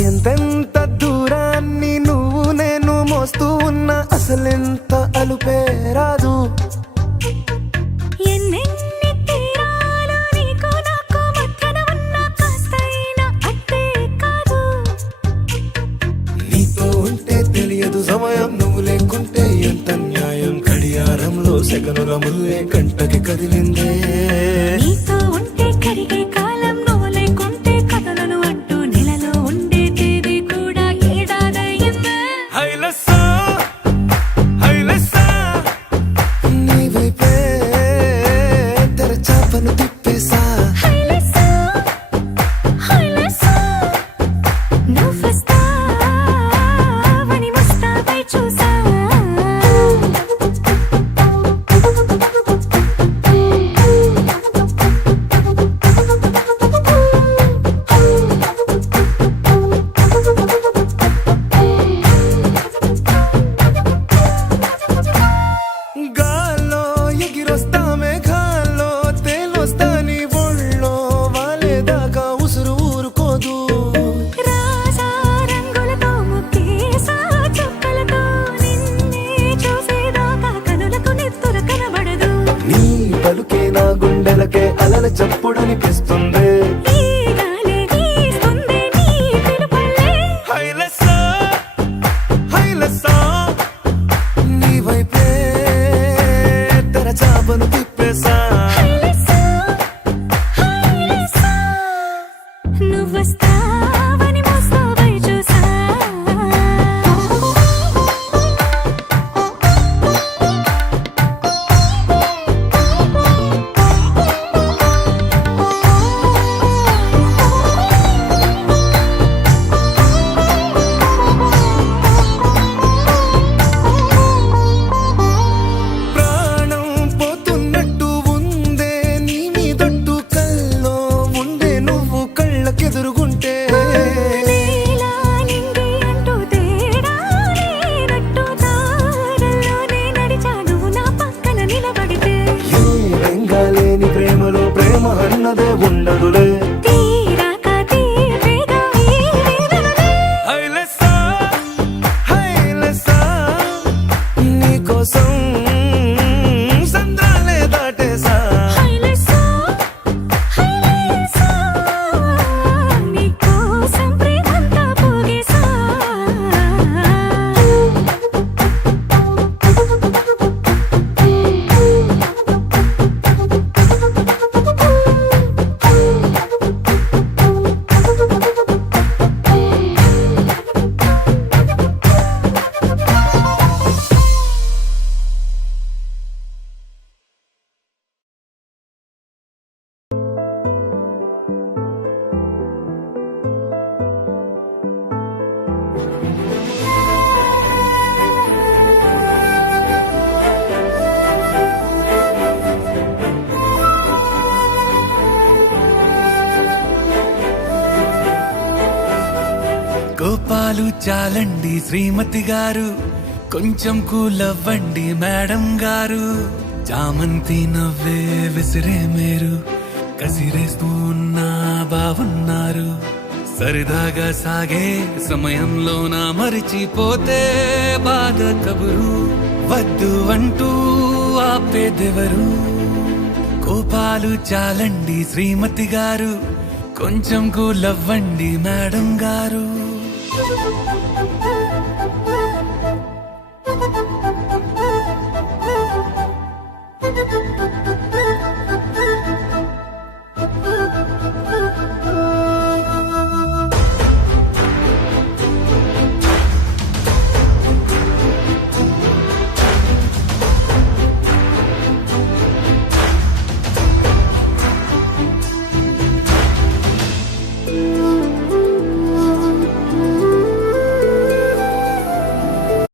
ఎంతెంత దూరాన్ని నువ్వు నేను మోస్తూ ఉన్నా అసలెంత అలుపే రాదు. నీతో ఉంటే తెలియదు సమయం, నువ్వు లేకుంటే ఎంత న్యాయం. గడియారంలో సెకనుల ముల్లే గంటకి కదిలిందే. నీతో ఉంటే కరిగే కాలం, నువ్వు లేకుంటే కథలను అంటూ నెలలో ఉండే తేదీ కూడా ఏడాదయ్యిందే. హైలెస్సా హైలెస్సా నీ వైపే తెరచాపను తిప్పేసా. హైలెస్సా హైలెస్సా నువ్వొస్తావని ముస్తాబై చూసా. గాల్లో ఎగిరొస్తా మేఘాల్లో తేలొస్తా నీ ఒళ్ళో వాలేదాకా ఉసురు ఊరుకోదు. రాజా రంగులతో ముక్కేసా చుక్కలతో నిన్నే చూసేదాకా కనులకు నెత్తురు కనబడదు. నీ పలుకే నా గుండెలకే అలల చప్పుడనిపిస్తుంది. ఈ గాలే వీస్తుంది నీ పిలుపులే. హైలెస్సా హైలెస్సా నీ వైపే తెరచాపను తిప్పేసా. హైలెస్సా హైలెస్సా నువ్వొస్తావని ముస్తాబై చూసా. ప్రాణం పోతున్నట్టు ఉందే నీ మీదొట్టు, కల్లో ఉండే నువ్వు కళ్ళకెదురుగుంటే. నీలా నింగి అంటూ తేడా లేనట్టు దారుల్లోనే నడిచా నువ్వు నా పక్కన నిలబడితే. ఏ వెంగాలేని ప్రేమలో ప్రేమ అన్నదే ఉండదులే. తీరాక తీరేగా ఈ వేదనలే. హైలెస్సా హైలెస్సా నీకోసం సంద్రాలే దాటేసా. హైలెస్సా హైలెస్సా నీకోసం ప్రేమంతా పోగేసా. కోపాలు చాలండి శ్రీమతి గారు, కొంచెం కూలవ్వండి మేడం గారు. చామంతి నవ్వే విసిరే మేరు, కసిరేస్తూ ఉన్నా బావున్నారు. సరదాగా సాగే సమయంలో నా మరిచిపోతే బాధ కబురు, వద్దు అంటూ ఆపేదెవరు. కోపాలు చాలండి శ్రీమతి గారు, కొంచెం కూలవ్వండి మేడం గారు.